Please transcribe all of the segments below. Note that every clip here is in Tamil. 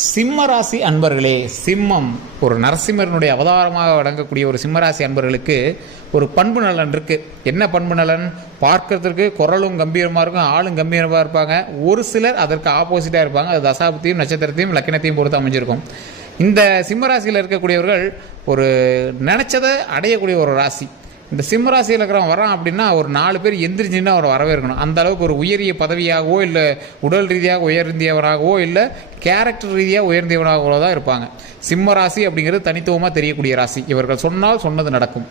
சிம்மராசி அன்பர்களே, சிம்மம் ஒரு நரசிம்மரனுடைய அவதாரமாக வழங்கக்கூடிய ஒரு சிம்மராசி அன்பர்களுக்கு ஒரு பண்பு நலன் இருக்குது. என்ன பண்பு நலன்? பார்க்கறதுக்கு குரலும் கம்பீரமாக இருக்கும், ஆளும் கம்பீரமாக இருப்பாங்க. ஒரு சிலர் அதற்கு ஆப்போசிட்டாக இருப்பாங்க. அது தசாபத்தியும் நட்சத்திரத்தையும் லக்கினத்தையும் பொறுத்து அமைஞ்சிருக்கும். இந்த சிம்மராசியில் இருக்கக்கூடியவர்கள் ஒரு நினச்சதை அடையக்கூடிய ஒரு ராசி. இந்த சிம்மராசியில் இருக்கிறவன் வரான் அப்படின்னா ஒரு 4 பேர் எந்திரிச்சுன்னா அவர் வரவேற்கணும். அந்த அளவுக்கு ஒரு உயரிய பதவியாகவோ இல்லை உடல் ரீதியாக உயர்ந்தியவராகவோ இல்லை கேரக்டர் ரீதியாக உயர்ந்தியவராகவோ தான் இருப்பாங்க. சிம்மராசி அப்படிங்கிறது தனித்துவமாக தெரியக்கூடிய ராசி. இவர்கள் சொன்னால் சொன்னது நடக்கும்.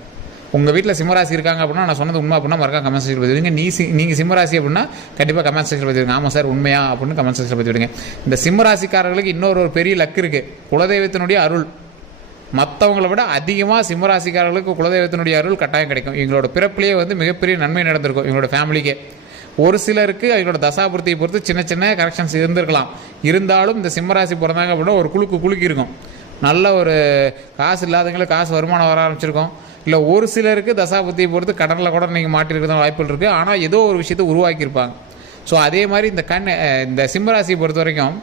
உங்கள் வீட்டில் சிம்மராசி இருக்காங்க அப்படின்னா நான் சொன்னது உண்மை அப்படின்னா மறக்காம கமெண்ட் செக்ஷன் பதிவிடுங்க. நீங்கள் சிம்மராசி அப்படின்னா கண்டிப்பாக கமெண்ட் செக்ஷன் பதிவிடுங்க. ஆமாம் சார் உண்மையா அப்படின்னு கமெண்ட் செக்ஷன் பதிவிடுங்க. இந்த சிம்மராசிக்காரர்களுக்கு இன்னொரு பெரிய லக்கு இருக்குது. குலதெய்வத்தினுடைய அருள் மற்றவங்களை விட அதிகமாக சிம்மராசிக்காரர்களுக்கு குலதெய்வத்தினுடைய அருள் கட்டாயம் கிடைக்கும். இவங்களோட பிறப்பிலேயே மிகப்பெரிய நன்மை நடந்திருக்கும் இவங்களோட ஃபேமிலிக்கே. ஒரு சிலருக்கு அவங்களோட தசாபுரத்தியை பொறுத்து சின்ன சின்ன கரெக்ஷன்ஸ் இருந்திருக்கலாம். இருந்தாலும் இந்த சிம்மராசி பிறந்தாங்க அப்படின்னா ஒரு குலுக்கி இருக்கும். நல்ல ஒரு காசு இல்லாதவங்களுக்கு காசு வருமானம் வர ஆரம்பிச்சிருக்கோம். இல்லை ஒரு சிலருக்கு தசாபுத்தியை பொறுத்து கடனில் கூட நீங்கள் மாட்டிருக்கிறத வாய்ப்புகள் இருக்குது. ஆனால் ஏதோ ஒரு விஷயத்தை உருவாக்கியிருப்பாங்க. ஸோ அதே மாதிரி இந்த சிம்மராசியை பொறுத்த வரைக்கும்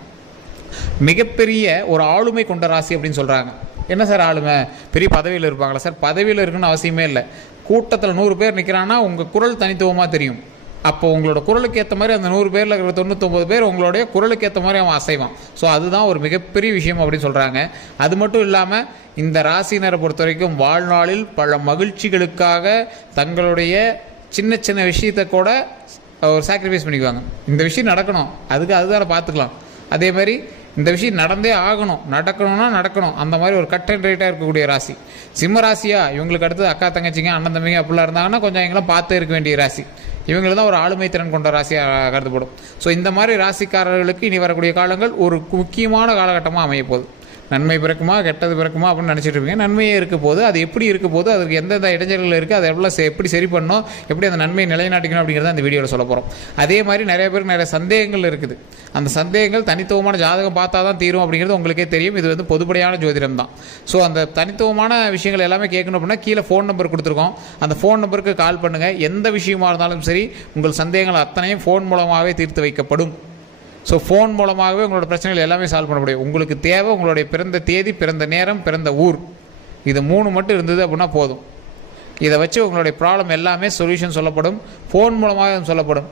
மிகப்பெரிய ஒரு ஆளுமை கொண்ட ராசி அப்படின்னு சொல்கிறாங்க. என்ன சார் ஆளுமை? பெரிய பதவியில் இருப்பாங்களா சார்? பதவியில் இருக்குன்னு அவசியமே இல்லை. கூட்டத்தில் 100 பேர் நிற்கிறான்னா உங்கள் குரல் தனித்துவமாக தெரியும். அப்போ உங்களோட குரலுக்கு ஏற்ற மாதிரி அந்த 100 பேரில் இருக்கிற 99 பேர் உங்களுடைய குரலுக்கு ஏற்ற மாதிரி அவன் அசைவான். ஸோ அதுதான் ஒரு மிகப்பெரிய விஷயம் அப்படின்னு சொல்கிறாங்க. அது மட்டும் இல்லாமல் இந்த ராசினரை பொறுத்த வரைக்கும் வாழ்நாளில் பல மகிழ்ச்சிகளுக்காக தங்களுடைய சின்ன சின்ன விஷயத்தை கூட ஒரு சாக்ரிஃபைஸ் பண்ணிக்குவாங்க. இந்த விஷயம் நடக்கணும், அதுதான் பார்த்துக்கலாம். அதே மாதிரி இந்த விஷயம் நடந்தே ஆகணும், நடக்கணும். அந்த மாதிரி ஒரு கட் அண்ட் ரைட்டாக இருக்கக்கூடிய ராசி சிம்ம ராசியா. இவங்களுக்கு அடுத்து அக்கா தங்கச்சிங்க அண்ணன் தம்பிங்க அப்படிலாம் இருந்தாங்கன்னா கொஞ்சம் எங்கெல்லாம் பார்த்து இருக்க வேண்டிய ராசி. இவங்களுக்கு தான் ஒரு ஆளுமை திறன் கொண்ட ராசியாக கருதப்படும். ஸோ இந்த மாதிரி ராசிக்காரர்களுக்கு இனி வரக்கூடிய காலங்கள் ஒரு முக்கியமான காலகட்டமாக அமையப்போகுது. நன்மை பிறக்குமா கெட்டது பிறக்குமா அப்படின்னு நினச்சிட்டு இருப்பீங்க. நன்மையே இருக்க போது அது எப்படி இருக்க போது, அதுக்கு எந்தெந்த இடைஞ்சல்கள் இருக்குது, அதை எப்படி சரி பண்ணணும், எப்படி அந்த நன்மையை நிலைநாட்டிக்கணும் அப்படிங்கிறத அந்த வீடியோவில் சொல்ல போகிறோம். அதே மாதிரி நிறைய பேருக்கு நிறைய சந்தேகங்கள் இருக்குது. அந்த சந்தேகங்கள் தனித்துவமான ஜாதகம் பார்த்தா தான் தீரும் அப்படிங்கிறது உங்களுக்கே தெரியும். இது பொதுப்படையான ஜோதிடம் தான். ஸோ அந்த தனித்துவமான விஷயங்கள் எல்லாமே கேட்கணும் அப்படின்னா கீழே ஃபோன் நம்பர் கொடுத்துருக்கோம். அந்த ஃபோன் நம்பருக்கு கால் பண்ணுங்கள். எந்த விஷயமா இருந்தாலும் சரி உங்கள் சந்தேகங்கள் அத்தனையும் ஃபோன் மூலமாகவே தீர்த்து வைக்கப்படும். ஸோ ஃபோன் மூலமாகவே உங்களோட பிரச்சனைகள் எல்லாமே சால்வ் பண்ண முடியும். உங்களுக்கு தேவை உங்களுடைய பிறந்த தேதி, பிறந்த நேரம், பிறந்த ஊர், இது 3 மட்டும் இருந்தது அப்படின்னா போதும். இதை வச்சு உங்களுடைய ப்ராப்ளம் எல்லாமே சொல்யூஷன் சொல்லப்படும், ஃபோன் மூலமாக சொல்லப்படும்.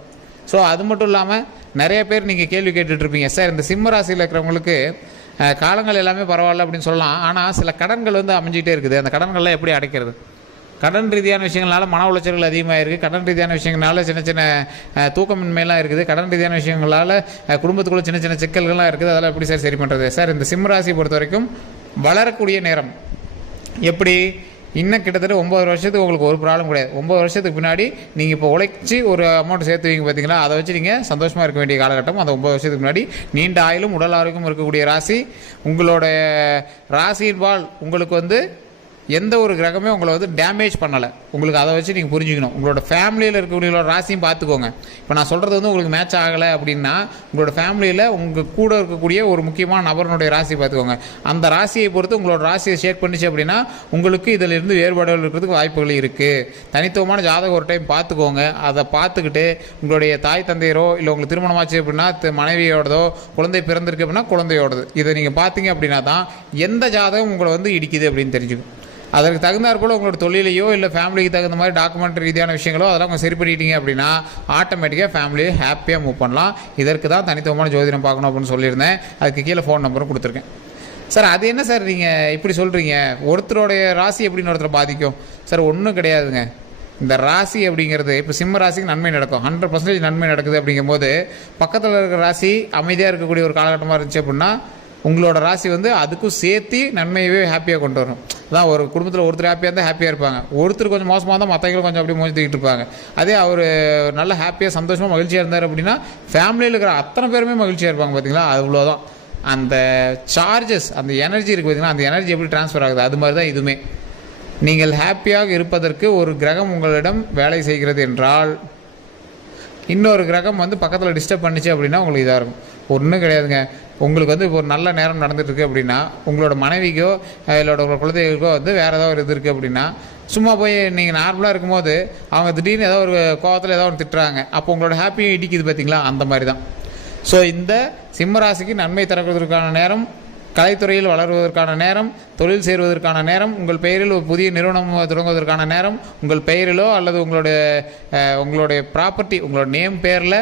ஸோ அது மட்டும் இல்லாமல் நிறைய பேர் நீங்கள் கேள்வி கேட்டுட்ருப்பீங்க, சார் இந்த சிம்ம ராசியில் இருக்கிறவங்களுக்கு காலங்கள் எல்லாமே பரவாயில்ல அப்படின்னு சொல்லலாம். ஆனால் சில கடன்கள் அமைஞ்சிக்கிட்டே இருக்குது. அந்த கடன்கள்லாம் எப்படி அடைக்கிறது? கடன் ரீதியான விஷயங்களால மன உளைச்சல்கள் அதிகமாக இருக்குது. கடன் ரீதியான விஷயங்களால சின்ன சின்ன தூக்கமின்மையெல்லாம் இருக்குது. கடன் ரீதியான விஷயங்களால் குடும்பத்துக்குள்ளே சின்ன சின்ன சிக்கல்கள்லாம் இருக்குது. அதெல்லாம் எப்படி சார் சரி பண்ணுறது? சார் இந்த சிம்ம ராசியை பொறுத்த வரைக்கும் வளரக்கூடிய நேரம் எப்படி? இன்னும் கிட்டத்தட்ட 9 வருஷத்துக்கு உங்களுக்கு ஒரு ப்ராப்ளம் கிடையாது. 9 வருஷத்துக்கு பின்னாடி நீங்கள் இப்போ உழைச்சி ஒரு அமௌண்ட் சேர்த்துவீங்க பார்த்தீங்களா, அதை வச்சு நீங்கள் சந்தோஷமாக இருக்க வேண்டிய காலகட்டம். அந்த 9 வருஷத்துக்கு முன்னாடி நீண்ட ஆயுளும் உடல் ஆரோக்கியம் இருக்கக்கூடிய ராசி. உங்களோட ராசியின்பால் உங்களுக்கு எந்த ஒரு கிரகமே உங்களை டேமேஜ் பண்ணலை. உங்களுக்கு அதை வச்சு நீங்கள் புரிஞ்சுக்கணும். உங்களோட ஃபேமிலியில் இருக்கக்கூடிய ராசியும் பார்த்துக்கோங்க. இப்போ நான் சொல்கிறது உங்களுக்கு மேட்ச் ஆகலை அப்படின்னா உங்களோட ஃபேமிலியில் உங்கள் கூட இருக்கக்கூடிய ஒரு முக்கியமான நபருடைய ராசி பார்த்துக்கோங்க. அந்த ராசியை பொறுத்து உங்களோட ராசியை ஷேக் பண்ணிச்சு அப்படின்னா உங்களுக்கு இதிலிருந்து வேறுபாடுகள் இருக்கிறதுக்கு வாய்ப்புகள் இருக்குது. தனித்துவமான ஜாதகம் ஒரு டைம் பார்த்துக்கோங்க. அதை பார்த்துக்கிட்டு உங்களுடைய தாய் தந்தையரோ இல்லை உங்களுக்கு திருமணமாச்சு அப்படின்னா மனைவியோடதோ, குழந்தை பிறந்திருக்கு அப்படின்னா குழந்தையோடது, இதை நீங்கள் பார்த்தீங்க அப்படின்னா தான் எந்த ஜாதகம் உங்களை இடிக்குது அப்படின்னு தெரிஞ்சுக்கும். அதற்கு தகுந்தாற் போல் உங்களோட தொழிலையோ இல்லை ஃபேமிலிக்கு தகுந்த மாதிரி டாக்குமெண்ட் ரீதியான விஷயங்களோ அதெல்லாம் கொஞ்சம் சரி பண்ணிட்டீங்க அப்படின்னா ஆட்டோமேட்டிக்காக ஃபேமிலியை ஹாப்பியாக மூவ் பண்ணலாம். இதற்கு தான் தனித்துவமான ஜோதிடம் பார்க்கணும் அப்படின்னு சொல்லியிருந்தேன். அதுக்கு கீழே ஃபோன் நம்பரும் கொடுத்துருக்கேன். சார் அது என்ன சார் நீங்கள் இப்படி சொல்கிறீங்க, ஒருத்தருடைய ராசி எப்படின்னு ஒருத்தர் பாதிக்கும்? சார் ஒன்றும் கிடையாதுங்க. இந்த ராசி அப்படிங்கிறது இப்போ சிம்ம ராசிக்கு நன்மை நடக்கும், 100% நன்மை நடக்குது. அப்படிங்கும்போது பக்கத்தில் இருக்கிற ராசி அமைதியாக இருக்கக்கூடிய ஒரு காலகட்டமாக இருந்துச்சு அப்படின்னா உங்களோட ராசி அதுக்கும் சேர்த்து நன்மையவே ஹாப்பியாக கொண்டு வரும். அதான் ஒரு குடும்பத்தில் ஒருத்தர் ஹாப்பியாக இருந்தால் ஹாப்பியாக இருப்பாங்க. ஒருத்தர் கொஞ்சம் மோசமாக இருந்தால் மற்றவங்களும் கொஞ்சம் அப்படியே மூஞ்சி தூக்கிட்டு இருப்பாங்க. அதே அவர் நல்ல ஹாப்பியாக சந்தோஷமாக மகிழ்ச்சியாக இருந்தார் அப்படின்னா ஃபேமிலியில் இருக்கிற அத்தனை பேருமே மகிழ்ச்சியாக இருப்பாங்க. பார்த்தீங்களா, அவ்வளோதான். அந்த சார்ஜஸ், அந்த எனர்ஜி இருக்குது பார்த்தீங்கன்னா, அந்த எனர்ஜி எப்படி ட்ரான்ஸ்ஃபர் ஆகுது, அது மாதிரி தான் இதுவுமே. நீங்கள் ஹாப்பியாக இருப்பதற்கு ஒரு கிரகம் உங்களிடம் வேலை செய்கிறது என்றால் இன்னொரு கிரகம் பக்கத்தில் டிஸ்டர்ப் பண்ணிச்சு அப்படின்னா உங்களுக்கு இதாக இருக்கும். ஒன்றும் கிடையாதுங்க. உங்களுக்கு இப்போ ஒரு நல்ல நேரம் நடந்துகிட்ருக்கு அப்படின்னா உங்களோட மனைவிக்கோ இல்லை உங்களோட குழந்தைகளுக்கோ வேறு ஏதாவது ஒரு இது இருக்குது அப்படின்னா சும்மா போய் நீங்கள் நார்மலாக இருக்கும்போது அவங்க திடீர்னு ஏதோ ஒரு கோவத்தில் ஏதோ ஒன்று திட்டுறாங்க, அப்போ உங்களோட ஹாப்பியும் இடிக்குது பார்த்தீங்களா, அந்த மாதிரி தான். ஸோ இந்த சிம்ம ராசிக்கு நன்மை தரப்படுவதற்கான நேரம், கலைத்துறையில் வளருவதற்கான நேரம், தொழில் சேருவதற்கான நேரம், உங்கள் பெயரில் ஒரு புதிய நிறுவனம் தொடங்குவதற்கான நேரம், உங்கள் பெயரிலோ அல்லது உங்களுடைய ப்ராப்பர்ட்டி உங்களோட நேம் பேரில்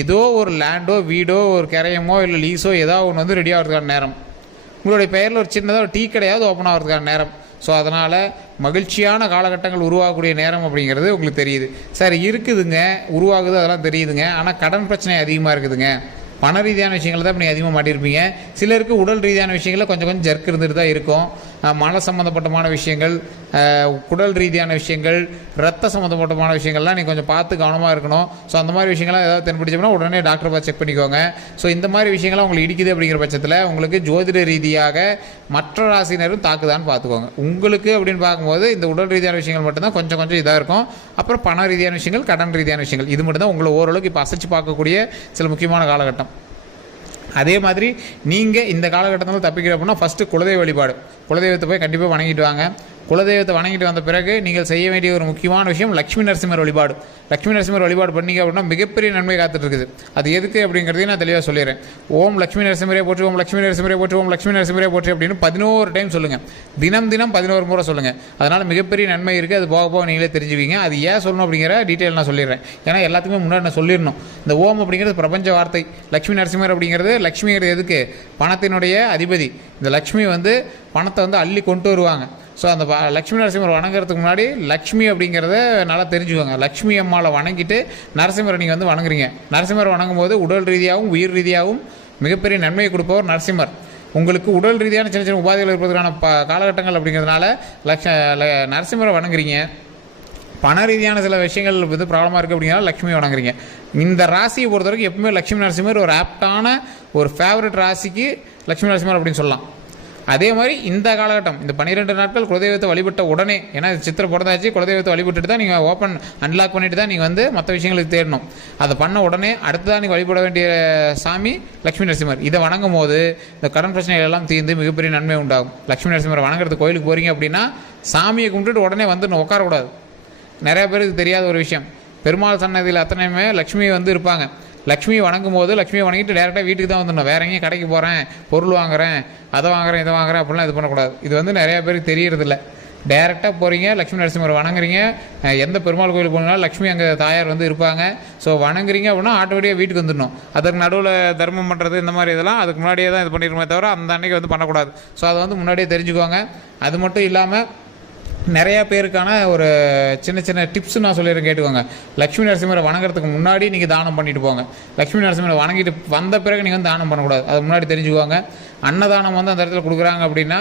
ஏதோ ஒரு லேண்டோ வீடோ ஒரு கிரையமோ இல்லை லீஸோ ஏதாவது ஒன்று வந்து ரெடி ஆகிறதுக்கான நேரம், உங்களுடைய பெயரில் ஒரு சின்னதாக ஒரு டீ கடையாவது ஓப்பன் ஆகிறதுக்கான நேரம். ஸோ அதனால் மகிழ்ச்சியான காலகட்டங்கள் உருவாகக்கூடிய நேரம் அப்படிங்கிறது உங்களுக்கு தெரியுது. சார் இருக்குதுங்க, உருவாகுது, அதெல்லாம் தெரியுதுங்க. ஆனால் கடன் பிரச்சனை அதிகமாக இருக்குதுங்க, பண ரீதியான விஷயங்கள் தான் நீங்கள் அதிகமாக மாட்டியிருப்பீங்க. சிலருக்கு உடல் ரீதியான விஷயங்களில் கொஞ்சம் ஜர்க் இருந்துட்டு தான் இருக்கும். மன சம்மந்தப்பட்டமான விஷயங்கள், குடல் ரீதியான விஷயங்கள், ரத்த சம்மந்தப்பட்டமான விஷயங்கள்லாம் நீங்கள் கொஞ்சம் பார்த்து கவனமாக இருக்கணும். ஸோ அந்த மாதிரி விஷயங்கள்லாம் ஏதாவது தென்படுச்சோம்னா உடனே டாக்டரை பார்த்து செக் பண்ணிக்கோங்க. ஸோ இந்த மாதிரி விஷயங்கள்லாம் உங்களுக்கு இடிக்குது அப்படிங்கிற பட்சத்தில் உங்களுக்கு ஜோதிட ரீதியாக மற்ற ராசினரும் தாக்குதான்னு பார்த்துக்கோங்க. உங்களுக்கு அப்படின்னு பார்க்கும்போது இந்த உடல் ரீதியான விஷயங்கள் மட்டும்தான் கொஞ்சம் இதாக இருக்கும். அப்புறம் பண ரீதியான விஷயங்கள், கடன் ரீதியான விஷயங்கள், இது மட்டும்தான் உங்களை ஓரளவுக்கு இப்போ அசைச்சு பார்க்கக்கூடிய சில முக்கியமான காலகட்டம். அதே மாதிரி நீங்கள் இந்த காலகட்டத்தில் தப்பிக்கிற அப்படின்னா ஃபஸ்ட்டு குலதெய்வ வழிபாடு, குலதெய்வத்தை போய் கண்டிப்பாக வணங்கிட்டு வாங்க. குலதெய்வத்தை வணங்கிட்டு வந்த பிறகு நீங்கள் செய்ய வேண்டிய ஒரு முக்கியமான விஷயம் லட்சுமி நரசிம்மர் வழிபாடு. லட்சுமி நரசிம்மர் வழிபாடு பண்ணிங்க அப்படின்னா மிகப்பெரிய நன்மை காத்துட்டு இருக்குது. அது எதுக்கு அப்படிங்கிறதையும் நான் தெளிவாக சொல்லிடுறேன். ஓம் லட்சுமி நரசிம்மரே போற்றி, ஓம் லட்சுமி நரசிம்மரே போற்றி, ஓம் லட்சுமி நரசிம்மரே போற்றி அப்படின்னு 11 டைம் சொல்லுங்கள். தினம் 11 முறை சொல்லுங்கள். அதனால் மிகப்பெரிய நன்மை இருக்குது. அது போக போக நீங்களே தெரிஞ்சுவீங்க. அது ஏன் சொல்லணும் அப்படிங்கிற டீட்டெயில் நான் சொல்லிடுறேன். ஏன்னா எல்லாத்துக்குமே முன்னாடி நான் சொல்லிடணும். இந்த ஓம் அப்படிங்கிறது பிரபஞ்ச வார்த்தை. லட்சுமி நரசிம்மர் அப்படிங்கிறது, லட்சுமிங்கிறது எதுக்கு? பணத்தினுடைய அதிபதி. இந்த லட்சுமி வந்து பணத்தை வந்து அள்ளி கொண்டு வருவாங்க. ஸோ அந்த லட்சுமி நரசிம்மர் வணங்குறதுக்கு முன்னாடி லக்ஷ்மி அப்படிங்கிறத நல்லா தெரிஞ்சுக்கோங்க. லக்ஷ்மி அம்மாவை வணங்கிட்டு நரசிம்மரை நீங்கள் வந்து வணங்குறீங்க. நரசிம்மர் வணங்கும் போது உடல் ரீதியாகவும் உயிர் ரீதியாகவும் மிகப்பெரிய நன்மையை கொடுப்பவர் நரசிம்மர். உங்களுக்கு உடல் ரீதியான சின்ன சின்ன உபாதைகள் இருப்பதற்கான காலகட்டங்கள் அப்படிங்கிறதுனால நரசிம்மரை வணங்குறீங்க. பண ரீதியான சில விஷயங்கள் வந்து ப்ராப்ளமாக இருக்குது அப்படிங்கிறனால லக்ஷ்மி வணங்குறீங்க. இந்த ராசியை பொறுத்த வரைக்கும் எப்பவுமே லட்சுமி நரசிம்மர் ஒரு ஆப்டான ஒரு ஃபேவரட் ராசிக்கு லட்சுமி நரசிம்மர் அப்படின்னு சொல்லலாம். அதே மாதிரி இந்த காலகட்டம், இந்த 12 நாட்கள் குலதெய்வத்தை வழிபட்ட உடனே, ஏன்னா சித்திரை பிறந்தாச்சு, குலதெய்வத்தை வழிபட்டுட்டு தான் நீங்கள் ஓப்பன் அன்லாக் பண்ணிட்டு தான் நீங்கள் வந்து மற்ற விஷயங்களுக்கு தேடணும். அதை பண்ண உடனே அடுத்ததான் நீங்கள் வழிபட வேண்டிய சாமி லட்சுமி நரசிம்மர். இதை வணங்கும் போது இந்த கடன் பிரச்சனைகள் எல்லாம் தீர்ந்து மிகப்பெரிய நன்மை உண்டாகும். லட்சுமி நரசிம்மர் வணங்குறது கோயிலுக்கு போகிறீங்க அப்படின்னா சாமியை கும்பிட்டுட்டு உடனே வந்து உட்காரக்கூடாது. நிறைய பேருக்கு தெரியாத ஒரு விஷயம், பெருமாள் சன்னதியில் அத்தனையுமே லட்சுமி வந்து இருப்பாங்க. லக்ஷ்மியை வணங்கும் போது லக்ஷ்மியை வணங்கிட்டு டேரெக்டாக வீட்டுக்கு தான் வந்துடணும். வேற எங்கேயும் கடைக்கு போகிறேன், பொருள் வாங்குறேன், அதை வாங்குறேன், இதை வாங்குறேன் அப்படிலாம் இது பண்ணக்கூடாது. இது வந்து நிறையா பேருக்கு தெரியறதில்ல. டேரெக்டாக போகிறீங்க, லட்சுமி நரசிம்மர் வணங்குறீங்க. எந்த பெருமாள் கோயிலுக்கு போனாலும் லக்ஷ்மி அங்கே தாயார் வந்து இருப்பாங்க. ஸோ வணங்குறீங்க அப்படின்னா ஆட்டோமேட்டிக்காக வீட்டுக்கு வந்துடணும். அதற்கு நடுவில் தர்மம் பண்ணுறது இந்த மாதிரி இதெல்லாம் அதுக்கு முன்னாடியே தான் இது பண்ணிடுமே தவிர அந்த அன்றைக்கி வந்து பண்ணக்கூடாது. ஸோ அதை வந்து முன்னாடியே தெரிஞ்சுக்கோங்க. அது மட்டும் இல்லாமல் நிறையா பேருக்கான ஒரு சின்ன சின்ன டிப்ஸ் நான் சொல்லிடுறேன், கேட்டுக்கோங்க. லட்சுமி நரசிம்மரை வணங்குறதுக்கு முன்னாடி நீங்கள் தானம் பண்ணிட்டு போங்க. லட்சுமி நரசிம்மரை வணங்கிட்டு வந்த பிறகு நீங்கள் வந்து தானம் பண்ணக்கூடாது. அது முன்னாடி தெரிஞ்சுக்கோங்க. அன்னதானம் வந்து அந்த இடத்துல கொடுக்குறாங்க அப்படின்னா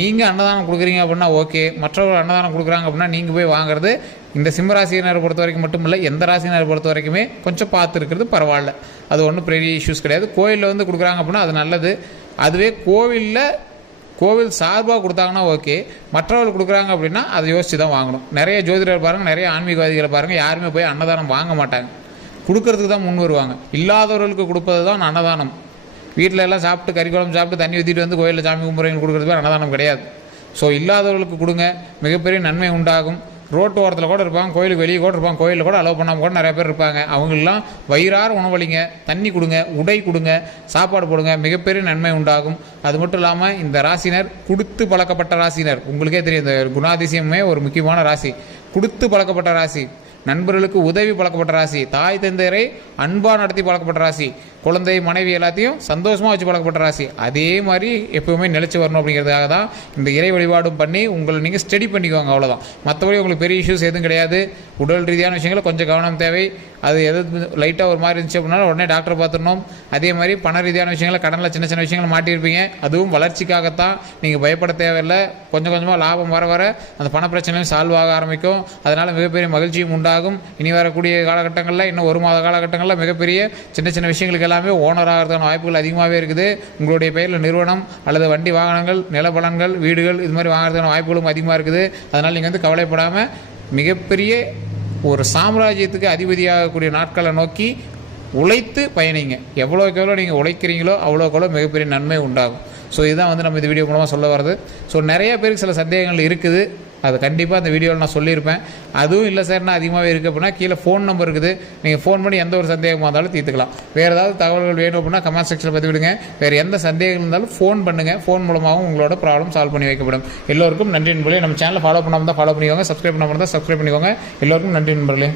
நீங்கள் அன்னதானம் கொடுக்குறீங்க அப்படின்னா ஓகே. மற்றவர்கள் அன்னதானம் கொடுக்குறாங்க அப்படின்னா நீங்கள் போய் வாங்குறது இந்த சிம்மராசினரை பொறுத்த வரைக்கும் மட்டும் இல்லை, எந்த ராசினரை பொறுத்த வரைக்குமே கொஞ்சம் பார்த்து இருக்கிறது பரவாயில்ல. அது ஒன்றும் பெரிய இஷ்யூஸ் கிடையாது. கோயிலில் வந்து கொடுக்குறாங்க அப்படின்னா அது நல்லது. அதுவே கோவில் சார்பாக கொடுத்தாங்கன்னா ஓகே. மற்றவர்கள் கொடுக்குறாங்க அப்படின்னா அதை யோசித்து தான் வாங்கணும். நிறைய ஜோதிடர் பாருங்கள், நிறைய ஆன்மீகவாதிகளை பாருங்கள், யாருமே போய் அன்னதானம் வாங்க மாட்டாங்க. கொடுக்கறதுக்கு தான் முன் வருவாங்க. இல்லாதவர்களுக்கு கொடுப்பது தான் அன்னதானம். வீட்டில் எல்லாம் சாப்பிட்டு கறிக்குழம்பு சாப்பிட்டு தண்ணி ஊற்றிட்டு வந்து கோயிலில் சாமி கும்பிட்றவங்களுக்கு கொடுக்குறது பேர் அன்னதானம் கிடையாது. ஸோ இல்லாதவர்களுக்கு கொடுங்க, மிகப்பெரிய நன்மை உண்டாகும். ரோட்டு ஓரத்தில் கூட இருப்பாங்க, கோயிலுக்கு வெளியே கூட இருப்பாங்க, கோயிலில் கூட அலோவ் பண்ணாமல் கூட நிறைய பேர் இருப்பாங்க. அவங்களெலாம் வயிறார உணவளிங்க, தண்ணி கொடுங்க, உடை கொடுங்க, சாப்பாடு போடுங்க, மிகப்பெரிய நன்மை உண்டாகும். அது மட்டும் இல்லாமல் இந்த ராசினர் கொடுத்து பழக்கப்பட்ட ராசினர். உங்களுக்கே தெரியும், இந்த குணாதிசயமே ஒரு முக்கியமான ராசி. கொடுத்து பழக்கப்பட்ட ராசி, நண்பர்களுக்கு உதவி பழக்கப்பட்ட ராசி, தாய் தந்தையரை அன்பாக நடத்தி பழக்கப்பட்ட ராசி, குழந்தை மனைவி எல்லாத்தையும் சந்தோஷமாக வச்சு பழக்கப்பட்ட ராசி. அதே மாதிரி எப்போவுமே நிலைச்சி வரணும் அப்படிங்கிறதுக்காக தான் இந்த இறை வழிபாடும் பண்ணி உங்களை நீங்கள் ஸ்டடி பண்ணிக்குவாங்க, அவ்வளோதான். மற்றபடி உங்களுக்கு பெரிய இஷ்யூஸ் எதுவும் கிடையாது. உடல் ரீதியான விஷயங்களை கொஞ்சம் கவனம் தேவை. அது எது லைட்டாக ஒரு மாதிரி இருந்துச்சு அப்படின்னா உடனே டாக்டரை பார்த்துடணும். அதே மாதிரி பண ரீதியான விஷயங்களை, கடனில் சின்ன சின்ன விஷயங்கள் மாட்டியிருப்பீங்க. அதுவும் வளர்ச்சிக்காகத்தான், நீங்கள் பயப்பட தேவையில்லை. கொஞ்சம் கொஞ்சமாக லாபம் வர வர அந்த பண பிரச்சனையும் சால்வ் ஆக ஆரம்பிக்கும். அதனால் மிகப்பெரிய மகிழ்ச்சியும் உண்டாகும். இனி வரக்கூடிய காலகட்டங்களில், இன்னும் 1 மாத காலகட்டங்களில் மிகப்பெரிய சின்ன சின்ன விஷயங்களுக்கு எல்லாமே ஓனர் ஆகிறதுக்கான வாய்ப்புகள் அதிகமாகவே இருக்குது. உங்களுடைய பெயரில் நிறுவனம் அல்லது வண்டி வாகனங்கள், நிலப்பலன்கள், வீடுகள் இது மாதிரி வாங்குறதுக்கான வாய்ப்புகளும் அதிகமாக இருக்குது. அதனால் நீங்கள் வந்து கவலைப்படாமல் மிகப்பெரிய ஒரு சாம்ராஜ்யத்துக்கு அதிபதியாகக்கூடிய நாட்களை நோக்கி உழைத்து பயணிங்க. எவ்வளோக்கு எவ்வளோ நீங்கள் உழைக்கிறீங்களோ அவ்வளோக்கு எவ்வளோ மிகப்பெரிய நன்மை உண்டாகும். ஸோ இதுதான் வந்து நம்ம இந்த வீடியோ மூலமாக சொல்ல வருது. ஸோ நிறைய பேருக்கு சில சந்தேகங்கள் இருக்குது. அது கண்டிப்பாக அந்த வீடியோவில் நான் சொல்லியிருப்பேன். அதுவும் இல்லை சார் நான் அதிகமாகவே இருக்குது அப்படின்னா கீழே ஃபோன் நம்பர் இருக்குது, நீங்கள் ஃபோன் பண்ணி எந்த ஒரு சந்தேகமாக இருந்தாலும் தீர்த்துக்கலாம். வேறு ஏதாவது தகவல்கள் வேணும் அப்படின்னா கமெண்ட் செக்ஷனில் பற்றி விடுங்க. வேறு எந்த சந்தேகம் இருந்தாலும் ஃபோன் பண்ணுங்கள், ஃபோன் மூலமாகவும் உங்களோட ப்ராப்ளம் சால்வ் பண்ணி வைக்கப்படும். எல்லோருக்கும் நன்றி நண்பர்களே. நம்ம சேனலை ஃபாலோ பண்ணாமல் தான் ஃபாலோ பண்ணிக்கோங்க, சப்ஸ்கிரைப் பண்ணாமல் தான் சப்ஸ்கிரைப் பண்ணிக்கோங்க. எல்லோருக்கும் நன்றி நண்பர்களே.